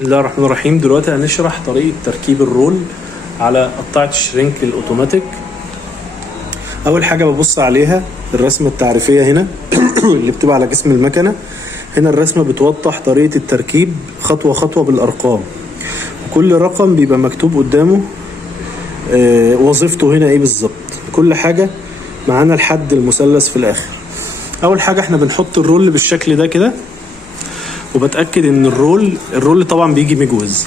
بسم الله الرحمن الرحيم. دلوقتي هنشرح طريقة تركيب الرول على قطاعة الشرينك الأوتوماتيك. أول حاجة ببص عليها الرسمة التعريفية هنا اللي بتبقى على جسم المكنة. هنا الرسمة بتوضح طريقة التركيب خطوة خطوة بالأرقام، وكل رقم بيبقى مكتوب قدامه وظيفته هنا ايه بالظبط. كل حاجة معانا لحد المثلث في الآخر. أول حاجة احنا بنحط الرول بالشكل ده كده، وبتأكد ان الرول طبعا بيجي مجوز.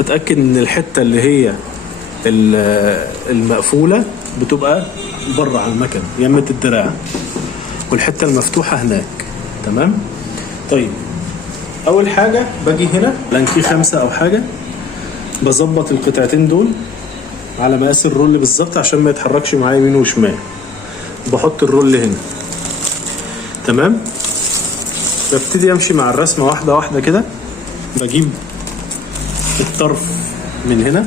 بتأكد ان الحتة اللي هي المقفولة بتبقى بره على المكن يمة الدراع، والحتة المفتوحة هناك. تمام. طيب اول حاجة باجي هنا لانكي 5 او حاجة، بظبط القطعتين دول على مقاس الرول بالظبط عشان ما يتحركش معايا يمين وشمال. بحط الرول هنا. تمام. ببتدي امشي مع الرسمة واحدة واحدة كده. بجيب الطرف من هنا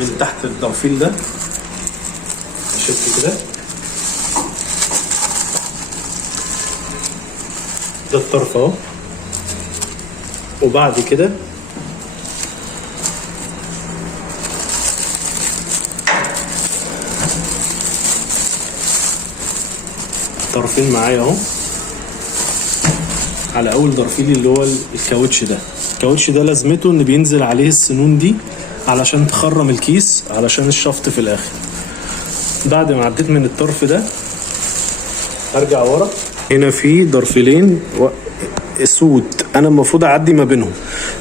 من تحت التوفيل ده، اشد كده. ده الطرف اهو. وبعد كده طرفين معايا اهو على اول ضرفيلي اللي هو الكاوتش ده. الكاوتش ده لازمته ان بينزل عليه السنون دي علشان تخرم الكيس علشان الشفط في الاخر. بعد ما عديت من الطرف ده ارجع ورا. هنا في ضرفيلين سود، انا المفروض اعدي ما بينهم.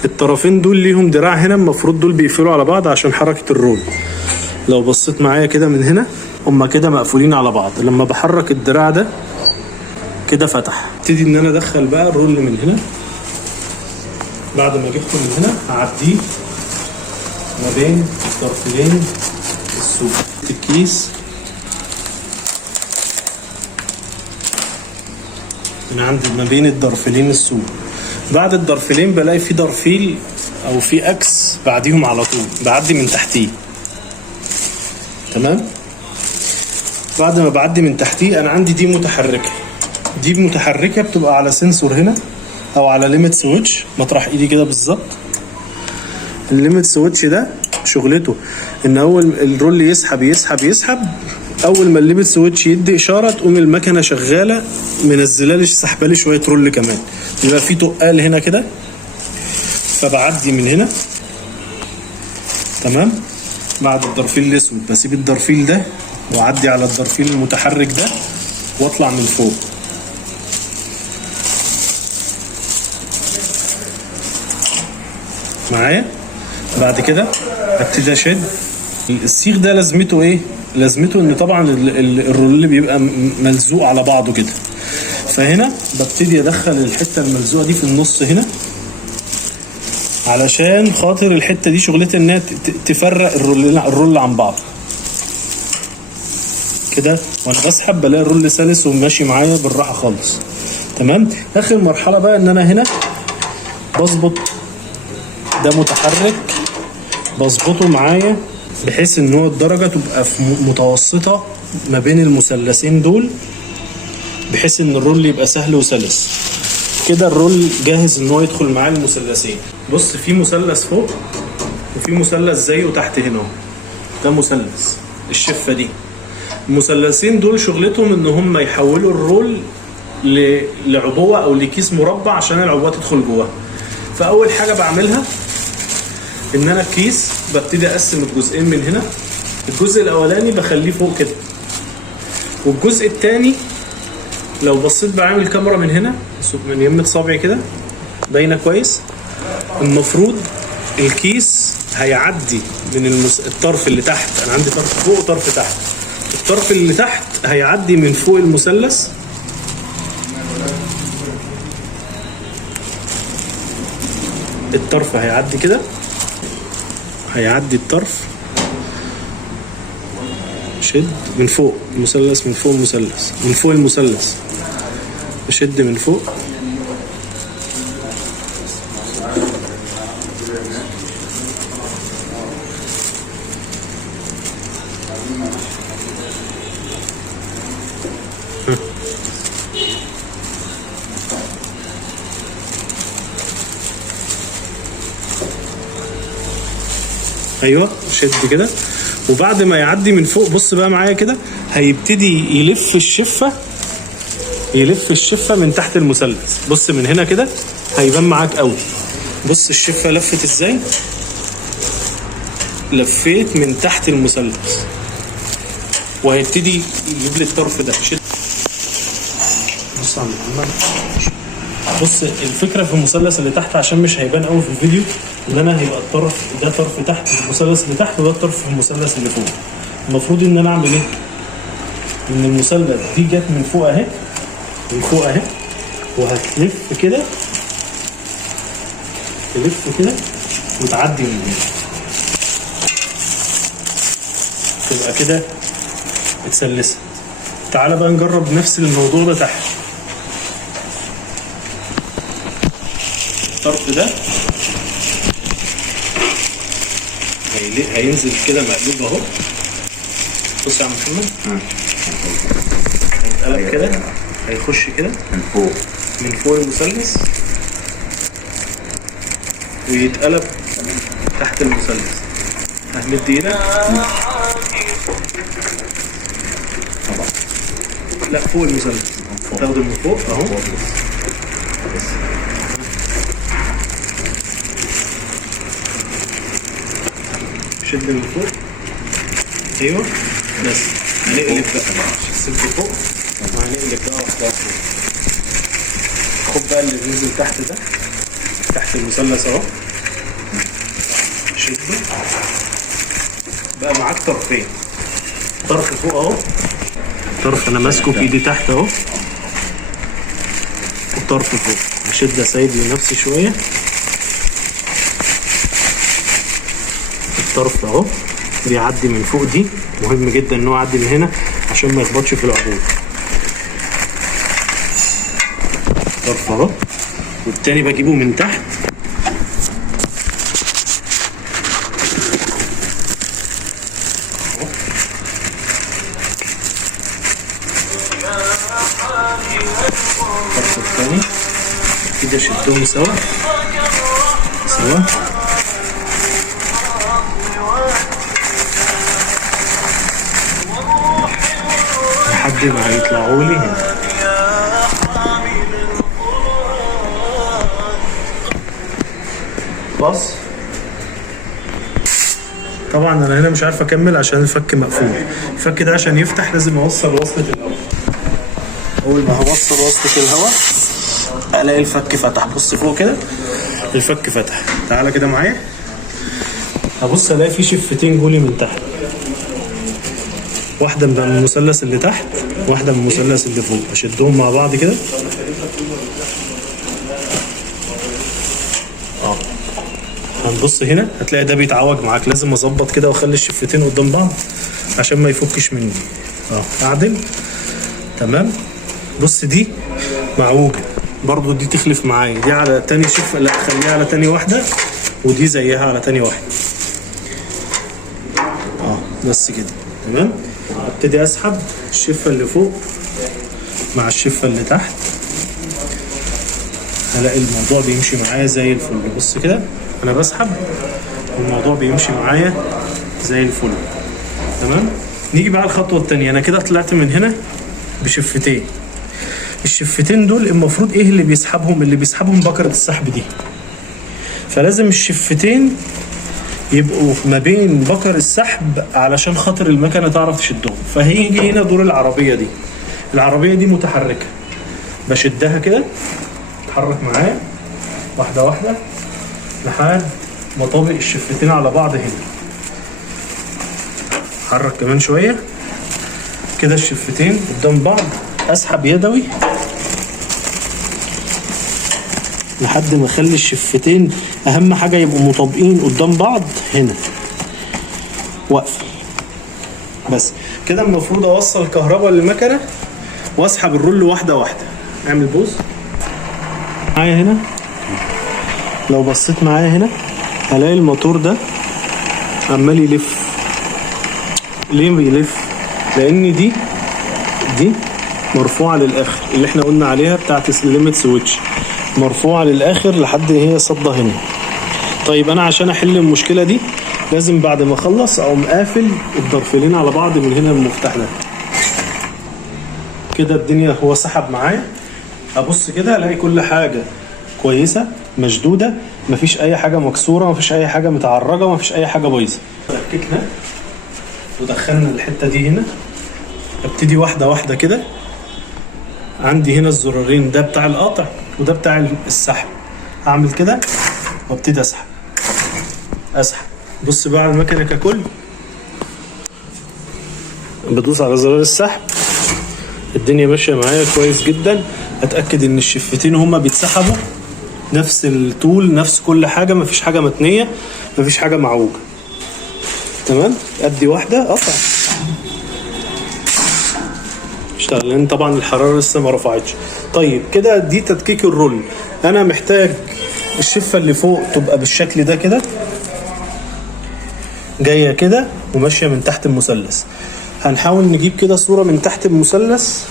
الطرفين دول ليهم دراع هنا، المفروض دول بيقفلوا على بعض عشان حركة الرول. لو بصيت معايا كده من هنا هما كده مقفولين على بعض. لما بحرك الدراع ده كده فتح. ابتدي ان انا ادخل بقى الرول من هنا. بعد ما جبته من هنا هعديه ما بين الطرفين السود الكيس من عند ما بين الضرفلين السود. بعد الضرفلين بلاقي في ضرفيل او في اكس بعديهم على طول، بعدي من تحتيه. تمام. بعد ما بعدي من تحتيه انا عندي دي متحركه. دي متحركه بتبقى على سنسور هنا او على ليميت سويتش مطرح ايدي كده بالظبط. الليميت سويتش ده شغلته ان اول الرول يسحب يسحب يسحب، اول ما الليميت سويتش يدي اشاره تقوم المكنه شغاله منزلالي سحبالي شويه رول كمان. يبقى في تقال هنا كده، فبعدي من هنا. تمام. بعد الضرفيل الاسود بسيب الضرفيل ده واعدي على الضرفيل المتحرك ده واطلع من فوق. معايا. بعد كده ابتدي اشد. السيخ ده لازمته ايه؟ لازمته ان طبعا الرول بيبقى ملزوق على بعضه كده، فهنا ببتدي ادخل الحته الملزوقه دي في النص هنا علشان خاطر الحته دي شغلتها انها تفرق الرول عن بعض كده. وانا بسحب بلاقي الرول سلس وماشي معايا بالراحه خالص. تمام. اخر مرحله بقى ان انا هنا بظبط ده متحرك، بظبطه معايا بحيث ان هو الدرجه تبقى في متوسطه ما بين المثلثين دول، بحيث ان الرول يبقى سهل وسلس كده. الرول جاهز ان هو يدخل معاه المثلثين. بص، في مثلث فوق وفي مثلث زيه تحت هنا. ده مثلث الشفه دي. المثلثين دول شغلتهم ان هم يحولوا الرول لعبوه او لكيس مربع عشان العبوه تدخل جواه. فاول حاجه بعملها ان انا الكيس ببتدي اقسم الجزئين من هنا. الجزء الاولاني بخليه فوق كده، والجزء الثاني لو بصيت بعمل كاميرا من هنا من يمة صابعي كده باينه كويس. المفروض الكيس هيعدي من الطرف اللي تحت. انا عندي طرف فوق وطرف تحت. الطرف اللي تحت هيعدي من فوق المثلث الطرف هيعدي كده، هيعدي الطرف. شد من فوق المثلث، من فوق المثلث، من فوق المثلث بشد من فوق. ايوه شد كده، وبعد ما يعدي من فوق بص بقى معايا كده هيبتدي يلف الشفه من تحت المثلث. بص من هنا كده هيبان معاك قوي. بص الشفه لفت ازاي، لفيت من تحت المثلث، وهيبتدي يجيب لي الطرف ده. شد. بص يا محمد، بص الفكره في المثلث اللي تحت عشان مش هيبان قوي في الفيديو، ان انا هيبقى الطرف ده طرف تحت في المثلث اللي تحت، وده الطرف في المثلث اللي فوق. المفروض ان انا اعمل ايه؟ ان المثلث دي جت من فوق اهي، من فوق اهي، وهتلف كده، تلف كده وتعدي من هنا، تبقى كده اتسلست. تعالى بقى نجرب نفس الموضوع ده تحت. الطرف ده هينزل كده مقلوب اهو. بص يا عم محمد، هيتقلب كده، هيخش كده من فوق المثلث، ويتقلب تحت المثلث. هنمد ايدك، لا فوق المثلث، تاخده من فوق اهو، شد من فوق. ايوه بس هنقلب بقى، سيب فوق وهنقلب بقى واحده واحده. خد بقى اللي بينزل تحت ده، تحت المثلث اهو، شده بقى معاك طرفين، طرف فوق اهو، طرف انا ماسكه في ايدي تحت اهو، وطرف فوق. هشد اسايد لنفسي شويه، الطرف اهو بيعدي من فوق، دي مهم جدا ان هو يعدي من هنا عشان ما يخبطش في العمود. طرف اهو، والتاني بجيبه من تحت، الطرف التاني كده شدهم سوا لحد ما هيطلعوا لي هنا. بص طبعا انا هنا مش عارف اكمل عشان الفك مقفول. الفك ده عشان يفتح لازم اوصل وصلة الهواء. اول ما هوصل وصلة الهواء الاقي الفك فتح. بص فوق كده الفك فتح. تعالى كده معايا، هبص الاقي في شفتين جولي من تحت، واحدة من المثلث اللي تحت، واحدة من المثلث اللي فوق. اشدهم مع بعض كده هنبص هنا هتلاقي ده بيتعوج معاك. لازم اظبط كده واخلي الشفتين قدام بعض عشان ما يفكش مني. اعدل تمام. بص دي معوجة برضو، دي تخلف معايا، دي على تاني شفة، لا خليها على تاني واحدة، ودي زيها على تاني واحدة. بس كده تمام. ابتدي اسحب الشفة اللي فوق مع الشفة اللي تحت، هلاقي الموضوع بيمشي معايا زي الفل. بص كده انا بسحب والموضوع بيمشي معايا زي الفل. تمام. نيجي بقى الخطوة التانية. انا كده طلعت من هنا بشفتين. الشفتين دول المفروض ايه اللي بيسحبهم؟ اللي بيسحبهم بكرة السحب دي. فلازم الشفتين يبقوا ما بين بكر السحب علشان خاطر المكنة تعرف تشدهم. فهيجي هنا دور العربية دي. العربية دي متحركة، بشدها كده تتحرك معايا واحدة واحدة لحد ما طابق الشفتين على بعض هنا. حرك كمان شوية كده الشفتين قدام بعض، اسحب يدوي لحد ما اخلي الشفتين اهم حاجة يبقوا مطابقين قدام بعض هنا، واقفل. بس كده المفروض اوصل كهرباء للمكنة واسحب الرول واحدة واحدة. اعمل بوز معايا هنا. لو بصيت معايا هنا هلاقي الموتور ده عمال يلف. ليه بيلف؟ لان دي مرفوعة للاخر، اللي احنا قلنا عليها بتاعت الليميت سويتش، مرفوعة للاخر لحد هي صدى هنا. طيب انا عشان احل المشكلة دي لازم بعد ما اخلص اقوم قافل الضرفين على بعض من هنا المفتاح ده كده. الدنيا هو سحب معايا، ابص كده الاقي كل حاجه كويسه مشدوده، مفيش اي حاجه مكسوره، مفيش اي حاجه متعرجه، مفيش اي حاجه بايظه. فككنا ودخلنا الحته دي هنا، ابتدي واحده واحده كده. عندي هنا الزرارين، ده بتاع القطع وده بتاع السحب. اعمل كده وابتدي اسحب. بص بقى على المكنه ككل، بدوس على زرار السحب، الدنيا ماشيه معايا كويس جدا. اتاكد ان الشفتين هما بيتسحبوا نفس الطول، نفس كل حاجه، مفيش حاجه متنيه، مفيش حاجه معوجه. تمام. ادي واحده قطع اشتغل، لان طبعا الحراره لسه ما رفعتش. طيب كده دي تدكيك الرول. انا محتاج الشفه اللي فوق تبقى بالشكل ده كده، جايه كده وماشيه من تحت المثلث. هنحاول نجيب كده صوره من تحت المثلث.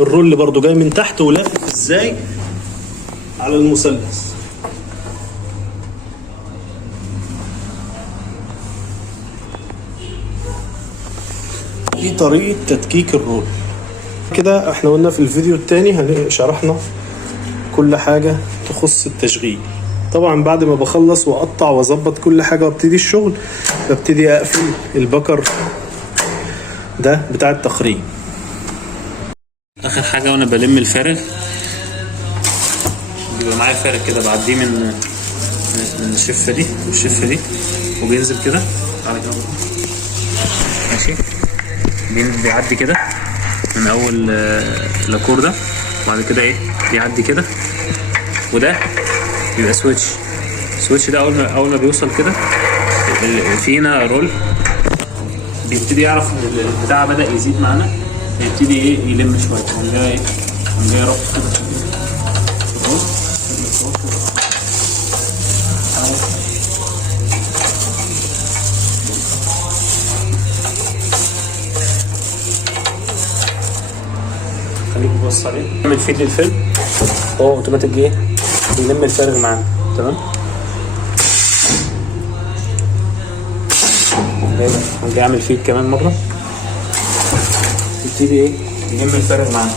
الرول برضو جاي من تحت ولافف ازاي على المثلث. دي طريقة تدكيك الرول. كده احنا قلنا في الفيديو التاني شرحنا كل حاجة تخص التشغيل. طبعا بعد ما بخلص واقطع واظبط كل حاجة وابتدي الشغل، ببتدي اقفل البكر ده بتاع التخريج. اخر حاجه وانا بلم الفارغ، بيبقى معايا فارغ كده بعديه من الشفه دي والشفه دي، وبينزل كده على كده ماشي. بيعدي كده من اول لاكور ده، وبعد كده ايه بيعدي كده، وده بيبقى سويتش ده اول ما بيوصل كده في هنا رول، بيبتدي يعرف ان البتاع بدأ يزيد معانا، يبتدي ايه يلم شويه، ده ايه جاي ربط كده. خليك تبص عليه، نعمل فيد للفيلم، هو اوتوماتيك ايه بيلم الفارغ معانا. تمام. جاي اعمل فيد كمان مره، يبتدي ايه يلم الفارغ معانا.